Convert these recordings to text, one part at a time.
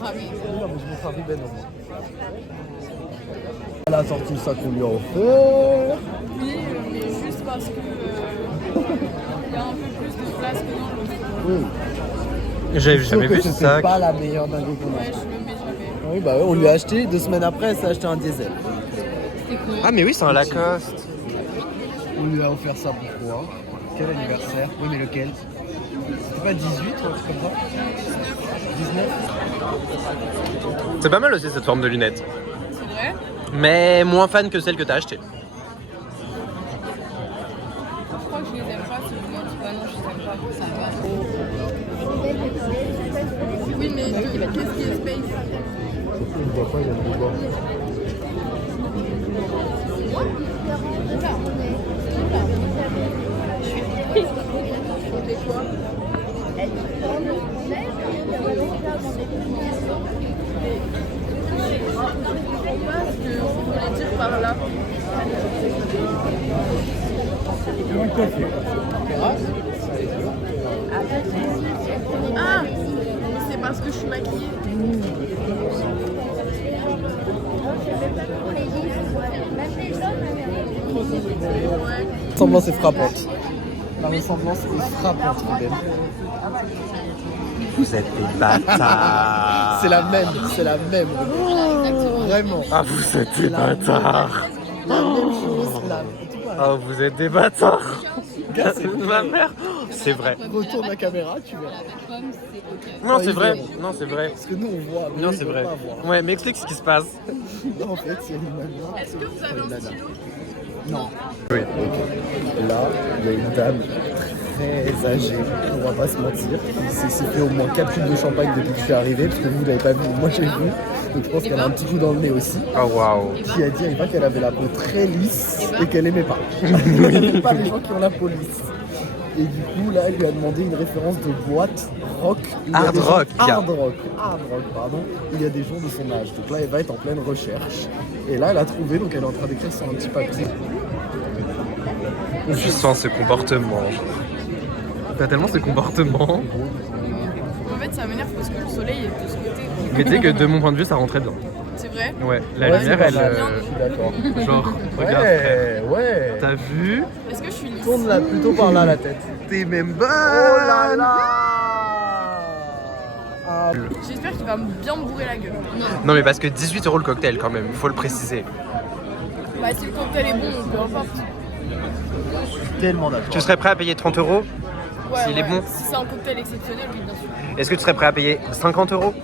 cramé. Non, mais je montre à Ruben au moins. Elle a sorti ça qu'on lui a offert. Oui, mais juste parce que il y a un peu plus de place que dans l'autre. Oui. J'avais Sauf jamais que vu ça. c'était pas la meilleure dingo qu'on a. Ouais, je le mets jamais. Oui, bah ouais, on lui a acheté 2 semaines après, elle s'est acheté un diesel. C'était cool. Ah mais oui, c'est un Lacoste. On lui a offert ça pourquoi? Quel anniversaire? Oui, mais lequel? C'était pas 18 ou un truc comme ça? 19? C'est pas mal aussi cette forme de lunettes. C'est vrai? Mais moins fan que celle que t'as achetée. Je crois que je les aime pas, ces lunettes. Bah non, je les aime pas. Ça va. Oui, mais qu'est-ce qui est space? Je ne vois pas, il y a le bois. C'est quoi? Ce que vous voulez dire par là? Ah! C'est parce que je suis maquillée. Ouais. La ressemblance est frappante. La ressemblance est frappante, Ruben. Vous êtes des bâtards. C'est la même, c'est la même. Vraiment. Ah vous êtes des bâtards. La même chose, la... Ah vous êtes des bâtards. Gars, c'est Ma mère. C'est vrai. Retourne la caméra, tu verras. Non c'est vrai. Non c'est vrai. Parce que nous on voit, mais Non eux, ils c'est peuvent vrai. pas voir. Ouais mais explique ce qui se passe. Non, en fait, c'est une nana. Est-ce que vous avez un stylo? Non. Oui. Ok. Là, il y a une dame très âgée, on va pas se mentir, qui s'est fait au moins 4 tubes de champagne depuis que je suis arrivé, parce que vous l'avez pas vu, moi j'ai vu. Donc je pense qu'elle a un petit coup dans le nez aussi. Oh waouh. Qui a dit à Eva qu'elle avait la peau très lisse et qu'elle aimait pas. Elle aimait pas les gens qui ont la peau lisse. Et du coup, là, elle lui a demandé une référence de boîte rock. Il y a Hard des gens- rock, gars. Hard rock, pardon. Il y a des gens de son âge. Donc là, Eva est en pleine recherche. Et là, elle a trouvé, donc elle est en train d'écrire sur un petit papier. Je sens ce comportement. T'as tellement ce comportement. En fait, ça m'énerve parce que le soleil est de ce côté. Mais tu sais que de mon point de vue ça rentrait bien. C'est vrai? Ouais, la Ouais, lumière c'est elle. pas mal, je suis d'accord. Genre, regarde frère. Ouais. T'as vu? Est-ce que je suis lisse? Tourne là, plutôt par là la tête. T'es même bonne. Oh là là. Ah, J'espère qu'il va bien me bourrer la gueule. Non mais parce que 18 € le cocktail quand même, faut le préciser. Bah, si le cocktail est bon, peu importe. tellement d'accord. Tu serais prêt à payer 30 €? Ouais, S'il est bon. Si c'est un cocktail exceptionnel, oui, bien sûr. Est-ce que tu serais prêt à payer 50 €?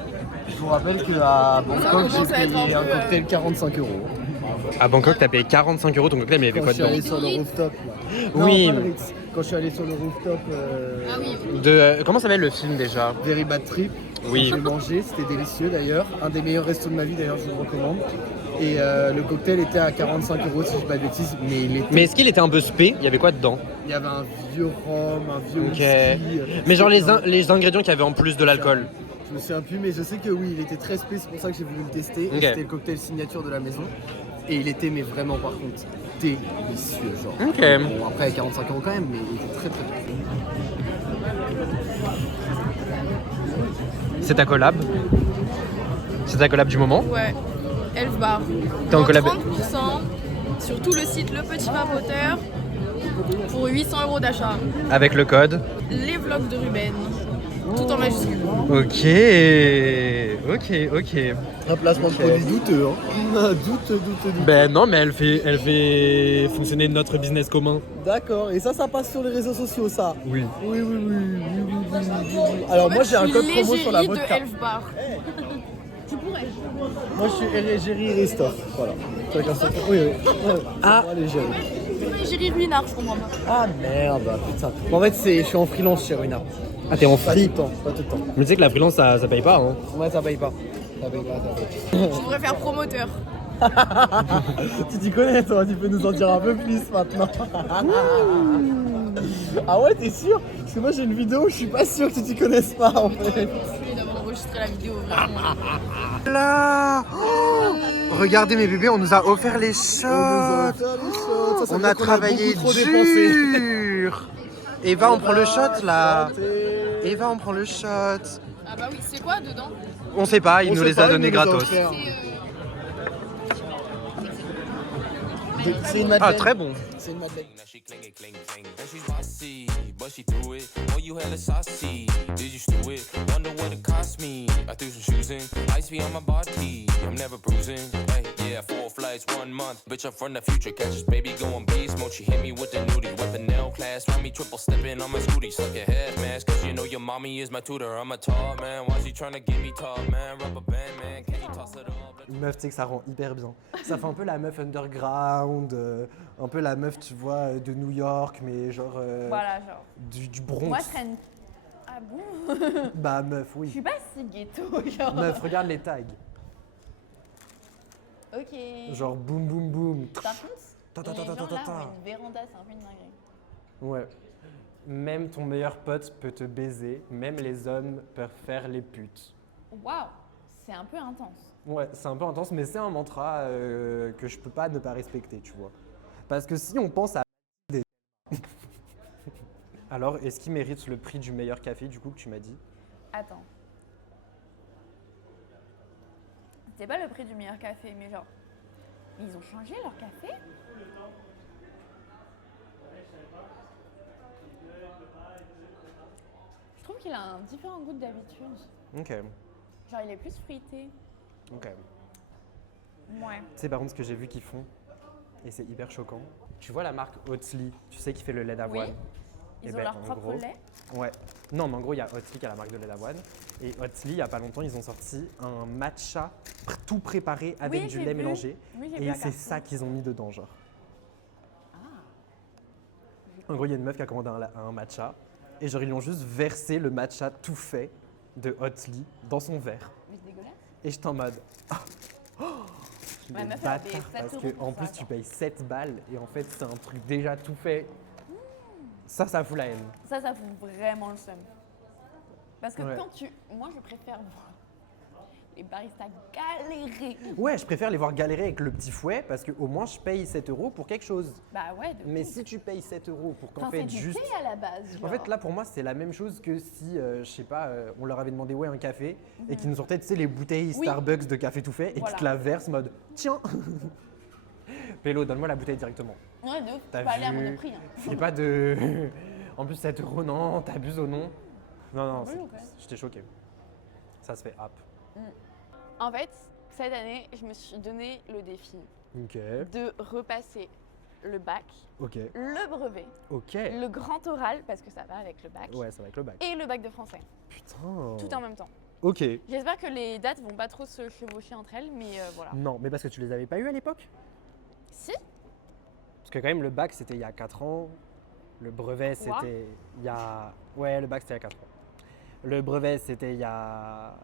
Je vous rappelle qu'à Bangkok, commence à j'ai être un payé un peu, cocktail 45 €. À Bangkok t'as payé 45 € ton cocktail mais il y avait Quand quoi je suis dedans? allé sur le rooftop. Là. Oui. Non, pas le Ritz. Quand je suis allé sur le rooftop Ah oui. Comment s'appelle le film déjà? Very Bad Trip, Oui. j'ai mangé, c'était délicieux d'ailleurs. Un des meilleurs restos de ma vie d'ailleurs, je vous le recommande. Et le cocktail était à 45 € si je dis pas de bêtises, mais il était... Mais est-ce qu'il était un peu spé? Il y avait quoi dedans? Il y avait un vieux rhum, un vieux Ok. whisky. Mais genre les ingrédients qu'il y avait en plus de l'alcool. Je me souviens plus, mais je sais que oui, il était très spé, c'est pour ça que j'ai voulu le tester. Et Ok. c'était le cocktail signature de la maison. Et il était, mais vraiment par contre, délicieux. Genre. Ok. Bon, après, 45 € quand même, mais il était très très bon. C'est ta collab? C'est ta collab du moment? Ouais. Elf Bar. T'es en collab- 30% sur tout le site Le Petit Vapoteur pour 800 € d'achat. Avec le code? Les vlogs de Ruben. Tout en majuscule. Ok. Un placement de produit douteux, hein. douteux. Ben non, mais elle fait fonctionner notre business commun. D'accord, et ça passe sur les réseaux sociaux, ça. Oui. Oui. Alors, moi, j'ai un code promo sur la de vodka. Elf Bar. Moi, je suis Égérie Ristoff. Voilà. Chacun son tour. Oui. Ah. Moi, les Géry. Géry Ruinard, je comprends pas. Ah merde, putain. En fait, je suis en freelance chez Ruina. Ah, t'es en Pas free? tout le temps, pas tout le temps. Mais tu sais que la freelance ça paye pas, hein. Ouais, ça paye pas. Ça paye pas. Je devrais faire promoteur. Tu t'y connais, toi, tu peux nous en dire un peu plus maintenant. Ah ouais, t'es sûr? Parce que moi, j'ai une vidéo où je suis pas sûr que tu t'y connaisses pas, en fait. Je vais d'abord enregistrer la vidéo, vraiment. Là oh, regardez mes bébés, on nous a offert les shots. On a travaillé trop dépensé. dur. Eva, on prend le shot là. Eva, on prend le shot. Ah bah oui, c'est quoi dedans? On sait pas, il On nous sait les a pas, il donnés nous les a gratos. offerts. C'est C'est une madeleine. Ah, très bon. C'est une madeleine. Now she cling it, cling, cling. And she's bossy, but she threw it. Oh, you hella saucy. Did you stew it? Wonder what it cost me. I threw some shoes in. Ice on my body. I'm never bruising. Hey, yeah, 4 flights, 1 month. Bitch, I'm from the future. Catch this baby going beast mode. She hit me with the nudie. Whipping nail class. Round me triple stepping on my scooty. Suck your head, man. Cause you know your mommy is my tutor. I'm a tall man. Why she tryna get me tall, man? Rubber band, man. Can you toss it up? Meuf, tu sais que ça rend hyper bien. Ça fait un peu la meuf underground, un peu la meuf, tu vois, de New York, mais genre Voilà, genre. du Bronx. Moi, je traîne. Ah bon? Bah meuf, Je oui. suis pas si ghetto, genre. Meuf, regarde les tags. Ok. Genre boum boum boum. Par contre, Ta, ta, ta, les ta, gens ta, là ta. ont une véranda, c'est un peu une dinguerie. Ouais. Même ton meilleur pote peut te baiser, même les hommes peuvent faire les putes. Waouh, c'est un peu intense. Ouais, c'est un peu intense, mais c'est un mantra que je peux pas ne pas respecter, tu vois. Parce que si on pense à des... Alors, est-ce qu'il mérite le prix du meilleur café, du coup, que tu m'as dit? Attends. C'est pas le prix du meilleur café, mais genre. Ils ont changé leur café? Je trouve qu'il a un différent goût d'habitude. Ok, Genre, il est plus fruité. ok. Ouais. Tu sais, par contre, ce que j'ai vu qu'ils font, et c'est hyper choquant. Tu vois la marque Oatly, tu sais, qui fait le lait d'avoine. Oui. Ils Eh ont ben, leur en propre gros, lait. Ouais. Non, mais en gros, il y a Oatly qui a la marque de lait d'avoine. Et Oatly, il y a pas longtemps, ils ont sorti un matcha tout préparé avec Oui, du j'ai lait vu. mélangé. Oui, j'ai vu Et la c'est carte. ça qu'ils ont mis dedans, genre. Ah. En gros, il y a une meuf qui a commandé un matcha. Et genre, ils lui ont juste versé le matcha tout fait de Oatly dans son verre. Mais c'est dégueulasse. Et j'étais en mode. Ma Les meuf, elle a payé bâtards, 7 parce euros que pour en ça, plus genre. tu payes 7 balles et en fait c'est un truc déjà tout fait. Ça fout la haine. Ça fout vraiment le seum. Parce que Ouais. quand tu. Moi, je préfère voir les baristas galérer. Ouais, je préfère les voir galérer avec le petit fouet parce qu'au moins je paye 7 euros pour quelque chose. Bah ouais, de Mais ouf. si tu payes 7 euros pour qu'en Enfin, fait c'est du juste. thé à la base. En fait, là pour moi, c'est la même chose que si, je sais pas, on leur avait demandé ouais un café et qu'ils nous sortaient, tu sais, les bouteilles Oui. Starbucks de café tout fait et Voilà. qu'ils te la versent mode tiens Pélo, donne-moi la bouteille directement. Ouais, de ouf. Tu T'as peux aller à vu Monoprix. Hein. Fais pas de. En plus, 7 euros, non, t'abuses au nom. Non, non, Oui, ok. j'étais choqué. Ça se fait hop. En fait, cette année, je me suis donné le défi Ok, de repasser le bac, ok, le brevet, ok. le grand oral, parce que ça va avec le bac, Ouais, ça va avec le bac. et le bac de français, Putain. tout en même temps. Ok. J'espère que les dates vont pas trop se chevaucher entre elles, mais voilà. Non, mais parce que tu les avais pas eu à l'époque? Si, Parce que quand même, le bac, c'était il y a 4 ans. Le brevet, Quoi c'était il y a... Ouais, le bac, c'était il y a 4 ans. Le brevet, c'était il y a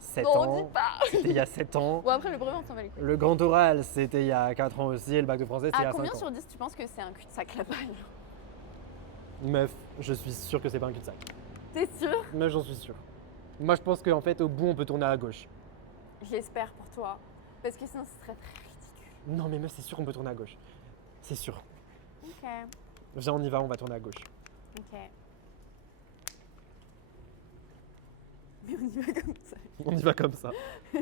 7 non, ans. on dit pas. C'était il y a 7 ans. Bon, après, le brevet, on s'en va les couilles. Le grand oral, c'était il y a 4 ans aussi. Et le bac de français, c'était il y À a 5 combien ans. sur 10 tu penses que c'est un cul-de-sac la balle? Meuf, je suis sûr que c'est pas un cul-de-sac. T'es sûr? Meuf, j'en suis sûr. Moi, je pense qu'en fait, au bout, on peut tourner à gauche. J'espère pour toi, parce que sinon, ce serait très ridicule. Non, mais meuf, c'est sûr qu'on peut tourner à gauche. C'est sûr. Ok, Viens, on y va, on va tourner à gauche. ok. Mais on y va comme ça. On y va comme ça. Ça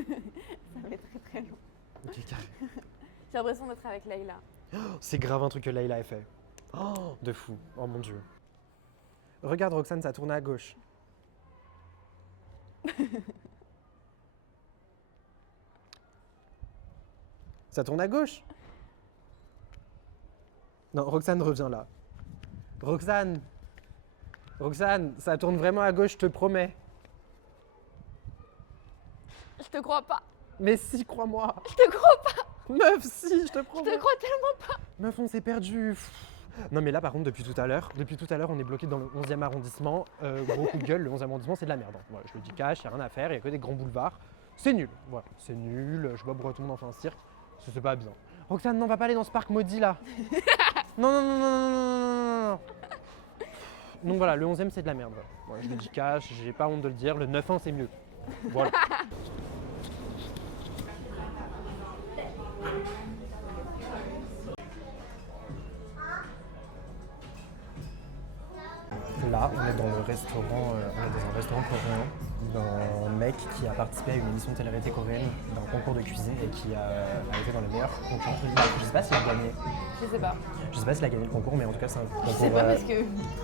va être très très long. Ok, carré. J'ai l'impression d'être avec Layla. C'est grave un truc que Layla a fait. Oh, de fou. Oh mon dieu. Regarde, Roxane, ça tourne à gauche. Ça tourne à gauche. Non, Roxane, reviens là. Roxane. Roxane, ça tourne vraiment à gauche, je te promets. Je te crois pas. Mais si, crois-moi. Je te crois pas. Meuf, si, je te Je promets. te crois tellement pas. Meuf, on s'est perdu. Non mais là par contre depuis tout à l'heure, on est bloqué dans le 11e arrondissement. Gros coup de gueule, le 11e arrondissement c'est de la merde. Hein. Voilà, je le dis cash, il n'y a rien à faire, il n'y a que des grands boulevards. C'est nul, voilà, c'est nul, je sais pas pourquoi tout le monde en fait un cirque, c'est pas bien. Roxane, non, on va pas aller dans ce parc maudit là. Non, non, non, non, non, non, non, non. Donc voilà, le 11e c'est de la merde. Voilà, je le dis cash, j'ai pas honte de le dire, le 9-1 c'est mieux. Voilà. Là, là, on est dans le restaurant, on est dans un restaurant coréen d'un mec qui a participé à une émission de télé-réalité coréenne d'un concours de cuisine et qui a été dans les meilleurs concours. Je sais pas s'il a gagné. Je sais pas. Je sais pas s'il a gagné le concours, mais en tout cas c'est un concours. Je sais pas parce que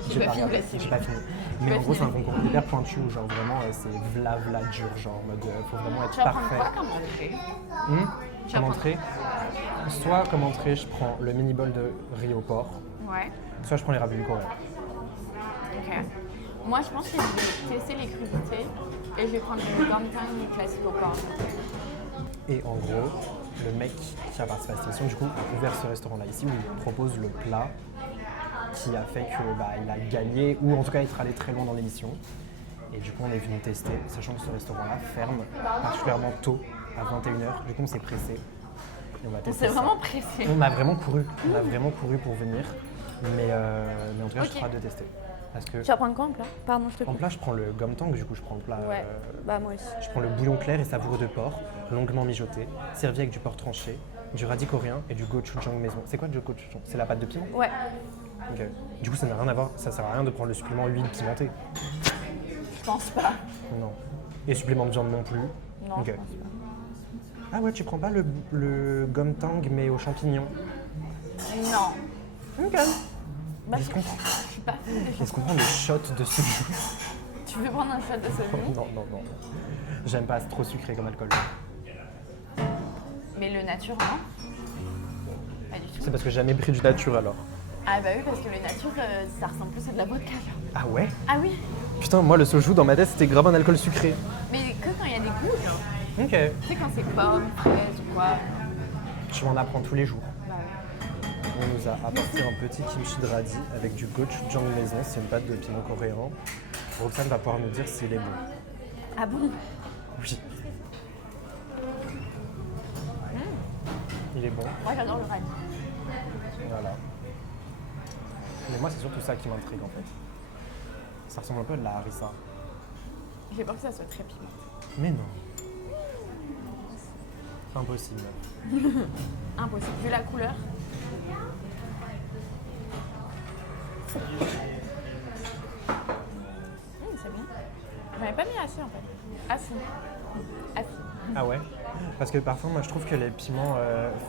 j'ai pas fini regardé, la série. j'ai pas fini. Mais en gros c'est un concours hyper pointu où genre vraiment c'est vla dur, genre en mode faut vraiment être Tu vas prendre parfait. quoi comme entrée? Tu vas Comme prendre- entrée, soit comme entrée je prends le mini bol de riz au porc, Ouais. soit je prends les raviolis coréens. Ok. Moi, je pense que je vais tester les crudités et je vais prendre le gantang classique au porc. Et en gros, le mec qui a participé à cette émission, du coup, a ouvert ce restaurant-là ici où il propose le plat qui a fait que il a gagné ou en tout cas être allé très loin dans l'émission. Et du coup, on est venu tester, sachant que ce restaurant-là ferme particulièrement tôt, à 21h. Du coup, on s'est pressé. Et on va On tester s'est ça. vraiment pressé. On a vraiment couru pour venir. Mais en tout cas, je suis Ok. hâte de tester. Parce que Tu vas prendre quoi en plat? Pardon, je te en coupe. plat, je prends le gomtang, du coup, je prends le plat. Ouais, bah moi aussi. Je prends le bouillon clair et savoureux de porc, longuement mijoté, servi avec du porc tranché, du radis coréen et du gochujang maison. C'est quoi le gochujang? C'est la pâte de piment? Ouais, Ok. Du coup, ça n'a rien à voir, ça sert à rien de prendre le supplément huile pimentée. je pense pas. Non. Et supplément de viande non plus. Non, Ok. je pense pas. Ah ouais, tu prends pas le gomtang mais aux champignons? Non. Ok. Bah, Est-ce qu'on prend, je suis pas fan des choses. est-ce qu'on prend le shot de celui? Tu veux prendre un shot de celui? Non. J'aime pas, c'est trop sucré comme alcool. Mais le nature, non? Pas du tout. C'est parce que j'ai jamais pris du nature alors. Ah bah oui, parce que le nature, ça ressemble plus à de la vodka. Genre. Ah ouais? Ah oui, Putain, moi le soju dans ma tête c'était grave un alcool sucré. mais que quand il y a des goûts, genre. Ok. Tu sais, quand c'est pomme, fraise ou quoi. Je m'en apprends tous les jours. Bah ouais. On nous a apporté un petit kimchi de radis avec du gochujang maison, c'est une pâte de piment coréen. Roxane va pouvoir nous dire s'il est bon. Ah bon? Oui. Il est bon, Moi j'adore le radis. voilà. Mais moi c'est surtout ça qui m'intrigue en fait. Ça ressemble un peu à de la harissa. J'ai peur que ça soit très piment. Mais non. Impossible. Impossible. Vu la couleur. C'est bon. J'en ai pas mis assez en fait. Assez. Ah ouais? Parce que parfois moi je trouve que les piments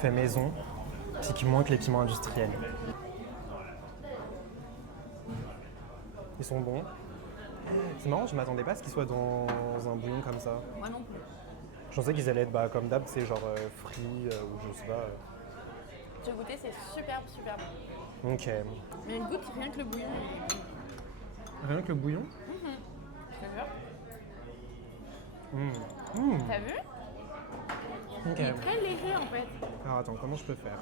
faits maison piquent moins que les piments industriels. Ils sont bons. C'est marrant, je m'attendais pas à ce qu'ils soient dans un bouillon comme ça. Moi non plus. Je pensais qu'ils allaient être comme d'hab, c'est genre frits ou je sais pas. J'ai goûté, c'est super super bon. Ok. Mais il goûte rien que le bouillon. Rien que le bouillon? Je te jure. T'as vu? Ok. Il est très léger en fait. Alors attends, comment je peux faire?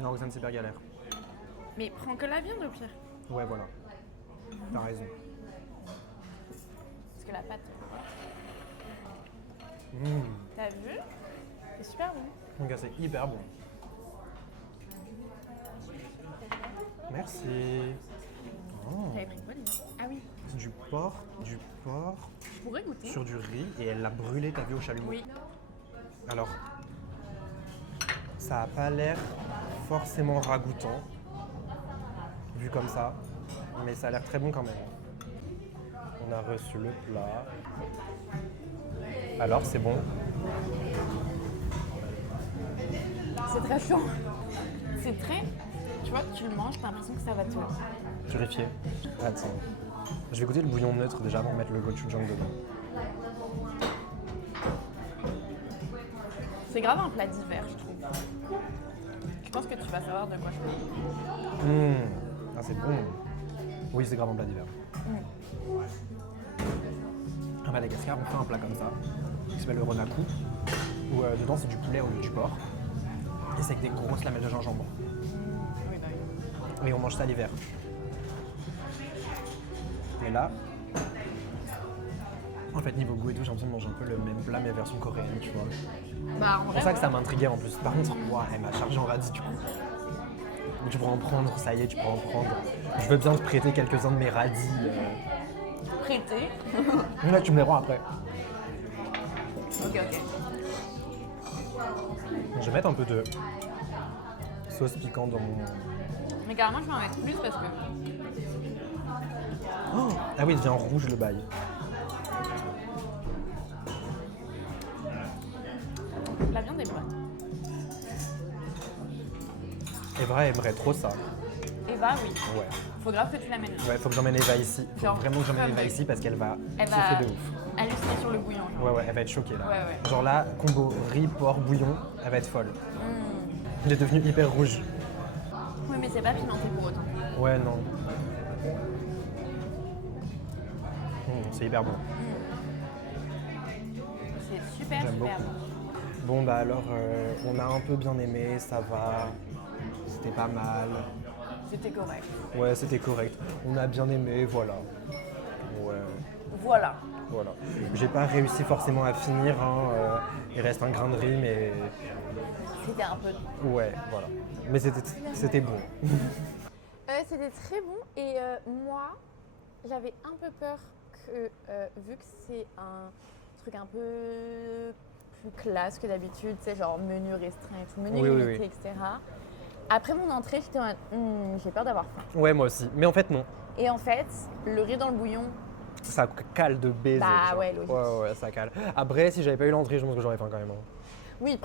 Non, Roxane, c'est hyper galère. Mais prends que la viande au pire. Ouais, voilà. T'as raison. Parce que la pâte. T'as vu? C'est super bon. Donc c'est hyper bon. Merci. Oh, T'avais pris quoi déjà? Ah oui. c'est du porc Je pourrais goûter. sur du riz et elle l'a brûlé, t'as vu, au chalumeau. Oui. Alors, ça a pas l'air forcément ragoûtant, vu comme ça, mais ça a l'air très bon quand même. On a reçu le plat. Alors, c'est bon? C'est très chaud. C'est très. Tu vois, tu le manges, t'as l'impression que ça va te. Purifié. Attends. Je vais goûter le bouillon neutre déjà avant de mettre le gochujang dedans. C'est grave un plat d'hiver, je trouve. Je pense que tu vas savoir de quoi je parle. Ah, c'est bon. Oui, c'est grave un plat d'hiver. À Madagascar, on fait un plat comme ça, qui s'appelle le renaku, où dedans c'est du poulet au lieu du porc. Et c'est avec des grosses lamelles de gingembre. Oui, bah oui. Et on mange ça l'hiver. Et là, en fait, niveau goût et tout, j'ai l'impression de manger un peu le même plat, mais version coréenne, tu vois. Bah, en C'est vrai, pour ça que ouais. ça m'intriguait en plus. Par contre, elle m'a chargé en radis du coup. Mais tu pourras en prendre, ça y est, tu pourras en prendre. Je veux bien te prêter quelques-uns de mes radis. Prêté. Là, tu me les rends après. Ok. Je vais mettre un peu de sauce piquante Mais carrément, je vais en mettre plus parce que Oh, ah oui, il devient rouge le bail. la viande est bonne. Eva aimerait trop ça. Eva, oui. Ouais. Faut grave que tu l'amènes. Ouais, faut que j'emmène Eva ici. Faut Genre, vraiment que j'emmène comme Eva ici parce qu'elle va Elle kiffer va de ouf. halluciner sur le bouillon. genre. Ouais, ouais, elle va être choquée là. Ouais, ouais. Genre là, combo riz, porc, bouillon, elle va être folle. Mm. Il est devenu hyper rouge. Oui, mais c'est pas pimenté pour autant. Ouais, non. C'est hyper bon. C'est super, J'aime super beaucoup. bon. Bon, bah alors, on a un peu bien aimé, ça va. C'était pas mal. C'était correct. Ouais, c'était correct. On a bien aimé, voilà. Ouais, Voilà. voilà. J'ai pas réussi forcément à finir, hein. Il reste un grain de riz, mais C'était un peu. ouais, voilà. Mais c'était bon. C'était très bon et moi, j'avais un peu peur que, vu que c'est un truc un peu plus classe que d'habitude, tu sais, genre menu restreint et tout, menu Oui, oui, limité, oui. etc. Après mon entrée, j'étais en mode, j'ai peur d'avoir faim. Ouais, moi aussi. Mais en fait, non. Et en fait, le riz dans le bouillon, Ça cale de baiser. Bah genre. ouais, logique. Ouais, ça cale. Après, si j'avais pas eu l'entrée, je pense que j'aurais faim quand même. Hein. oui,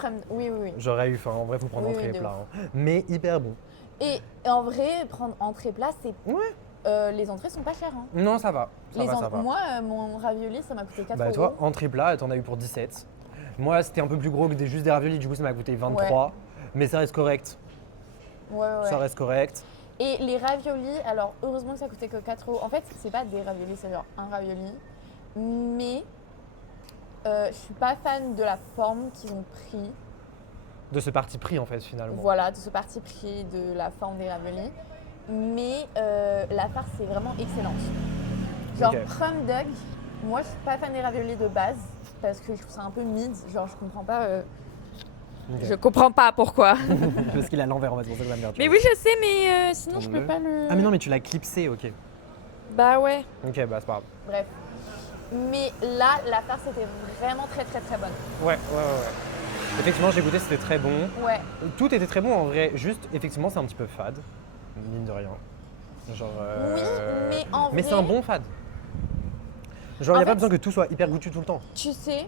oui. J'aurais eu faim. En vrai, faut prendre Oui, entrée et de plat. Hein. Mais hyper bon. Et en vrai, prendre entrée plat, c'est Ouais. les entrées sont pas chères. Hein. Non, ça va. Ça va. Moi, mon ravioli, ça m'a coûté 4 Bah euros. toi, entrée plat, t'en as eu pour 17. Moi, c'était un peu plus gros que juste des raviolis, du coup ça m'a coûté 23. Ouais. Mais ça reste correct. Ouais. Ça reste correct. Et les raviolis, alors heureusement que ça coûtait que 4 euros. En fait, c'est pas des raviolis, c'est genre un ravioli. Mais je suis pas fan de la forme qu'ils ont pris. De ce parti pris en fait finalement. Voilà, de ce parti pris de la forme des raviolis. Mais la farce est vraiment excellente. Genre Ok. Prum Dog, moi je suis pas fan des raviolis de base parce que je trouve ça un peu mid. Genre je comprends pas. Ok. Je comprends pas pourquoi. Parce qu'il est à l'envers en fait, c'est pour ça que ça me merde. mais oui, je sais, mais sinon je Tourne-le. peux pas le. Ah mais non, mais tu l'as clipsé, ok. Bah ouais. Ok, bah c'est pas grave. Bref. Mais là, la farce était vraiment très très très bonne. Ouais. Effectivement, j'ai goûté, c'était très bon. Ouais. Tout était très bon en vrai, juste effectivement, c'est un petit peu fade, mine de rien. Genre. Oui, mais en Mais vrai- c'est un bon fade. Genre, il n'y a En pas fait- besoin que tout soit hyper goûtu tout le temps. Tu sais,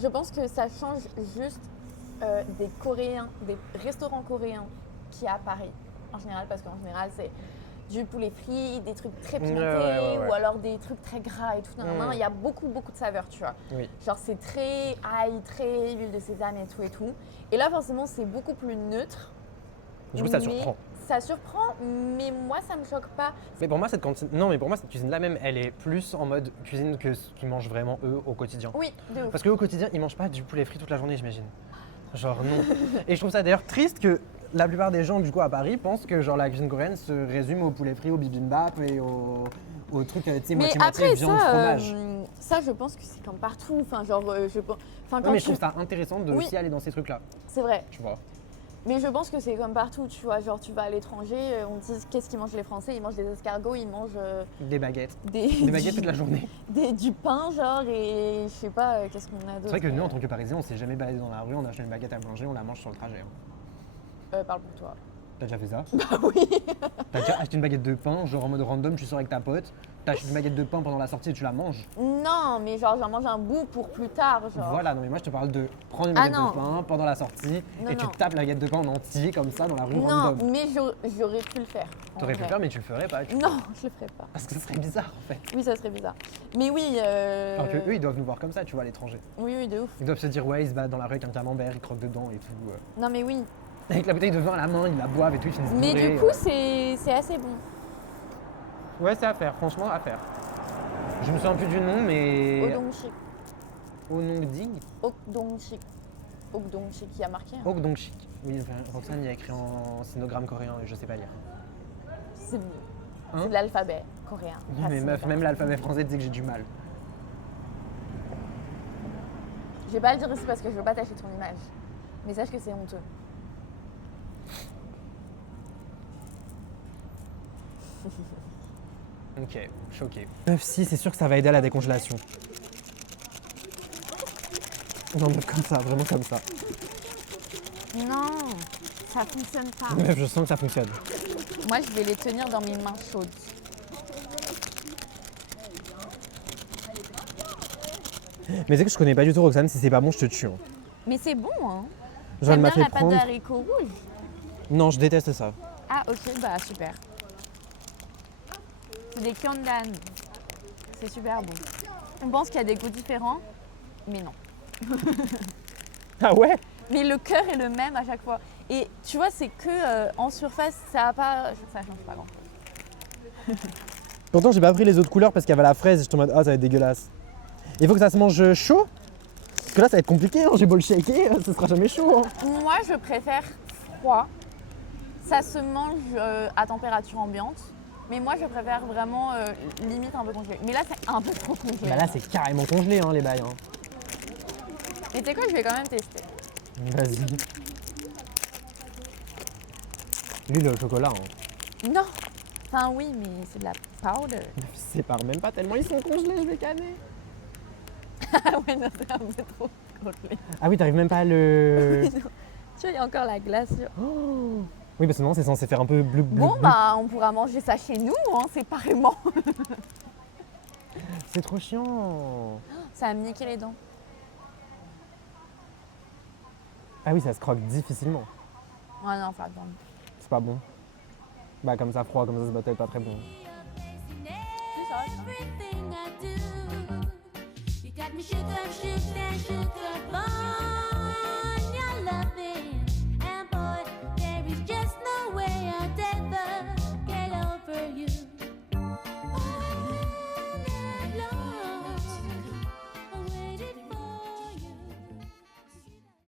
je pense que ça change juste des Coréens, des restaurants coréens qu'il y a à Paris en général, parce qu'en général c'est du poulet frit, des trucs très pimentés Ouais. ou alors des trucs très gras et tout. Mm. Il y a beaucoup de saveurs, tu vois. Oui. Genre c'est très ail, très huile de sésame et tout et tout. Et là forcément c'est beaucoup plus neutre. Du coup, ça mais surprend. Ça surprend, mais moi ça me choque pas. Mais pour moi, cette cantine. Non, mais pour moi, cette cuisine-là même, elle est plus en mode cuisine que ce qu'ils mangent vraiment eux au quotidien. Oui, de ouf. Parce qu'au quotidien, ils mangent pas du poulet frit toute la journée, j'imagine. Genre, non. Et je trouve ça d'ailleurs triste que la plupart des gens, du coup, à Paris, pensent que genre la cuisine coréenne se résume au poulet frit, au bibimbap et au truc, tu sais, Mais moitié-moitié, après viande, ça, fromage. ça je pense que c'est comme partout. Enfin genre Ouais, quand mais je tu... trouve ça intéressant de Oui. aussi aller dans ces trucs-là, C'est vrai. tu vois. Mais je pense que c'est comme partout, tu vois. Genre tu vas à l'étranger, on te dit qu'est-ce qu'ils mangent les Français. Ils mangent des escargots, ils mangent Des baguettes. des Des baguettes toute la journée. du pain genre et je sais pas qu'est-ce qu'on a d'autre. C'est vrai que nous, en tant que Parisiens, on s'est jamais baladé dans la rue, on a acheté une baguette à boulanger, on la mange sur le trajet. Hein. Parle pour toi. T'as déjà fait ça? Ah oui. T'as déjà acheté une baguette de pain, genre en mode random, tu sors avec ta pote, t'achètes une baguette de pain pendant la sortie et tu la manges. Non, mais genre j'en mange un bout pour plus tard, genre. Voilà, non mais moi je te parle de prendre une Ah baguette non. de pain pendant la sortie Non, et tu non. tapes la baguette de pain en entier comme ça dans la rue Non, random. mais j'aurais pu le faire. en T'aurais pu le vrai. faire mais tu le ferais pas. Non, je le ferais pas. Parce que ce serait bizarre en fait. Oui, ça serait bizarre. Mais oui. Alors que eux ils doivent nous voir comme ça, tu vois, à l'étranger. Oui, de ouf. Ils doivent se dire ouais, ils se battent dans la rue avec un camembert, ils croquent dedans et tout. Non, mais oui. Avec la bouteille de vin à la main, ils la boivent et tout, ils finissent Mais bourrés. du coup, c'est assez bon. Ouais, c'est à faire, franchement à faire. Je me souviens plus du nom mais. Odongchik. Onongding Okdongchik. Okdongchik, il y a marqué. Hein. Okdongchik. Oui, enfin, Roxane y a écrit en sinogramme coréen et je sais pas lire. C'est mieux. Hein C'est de l'alphabet coréen. Non, mais meuf, même l'alphabet français dit que j'ai du mal. Je vais pas le dire ici parce que je veux pas tâcher ton image. Mais sache que c'est honteux. Ok, choqué. Meuf, si, c'est sûr que ça va aider à la décongélation. Non, meuf, comme ça, vraiment comme ça. Non, ça fonctionne pas. Meuf, je sens que ça fonctionne. Moi, je vais les tenir dans mes mains chaudes. Mais c'est que je connais pas du tout Roxane, si c'est pas bon, je te tue. Hein. Mais c'est bon, hein. Genre, elle T'aimes m'a bien fait la pâte prendre. de haricots rouges? Non, je déteste ça. Ah, ok, bah super. C'est des kiondan. C'est super bon. On pense qu'il y a des goûts différents, mais non. Ah ouais? Mais le cœur est le même à chaque fois. Et tu vois, c'est que en surface, ça change pas grand chose. Pourtant, j'ai pas pris les autres couleurs parce qu'il y avait la fraise et je suis en mode, ah, ça va être dégueulasse. Il faut que ça se mange chaud? Parce que là, ça va être compliqué, hein. J'ai beau le shaker, ça sera jamais chaud. Hein. Moi, je préfère froid. Ça se mange à température ambiante. Mais moi, je préfère vraiment limite un peu congelé. Mais là, c'est un peu trop congelé. Bah là, c'est carrément congelé, hein, les bails. Hein. Mais tu sais quoi, je vais quand même tester. Vas-y. Lui, le chocolat, hein. Non. Enfin oui, mais c'est de la powder. Je sépare même pas tellement ils sont congelés, je vais canner. Ah ouais, non, c'est un peu trop congelé. Ah oui, t'arrives même pas à le. Tu vois, il y a encore la glace. Oh. Oui, parce que non, c'est censé faire un peu bleu. Bon, bah, on pourra manger ça chez nous, hein, séparément. C'est trop chiant. Ça a niqué les dents. Ah oui, ça se croque difficilement. Ouais, non, faut attendre. C'est pas bon. Bah, comme ça, froid, comme ça doit être pas très bon. Everything I do, you got me sugar, sugar, sugar, bomb.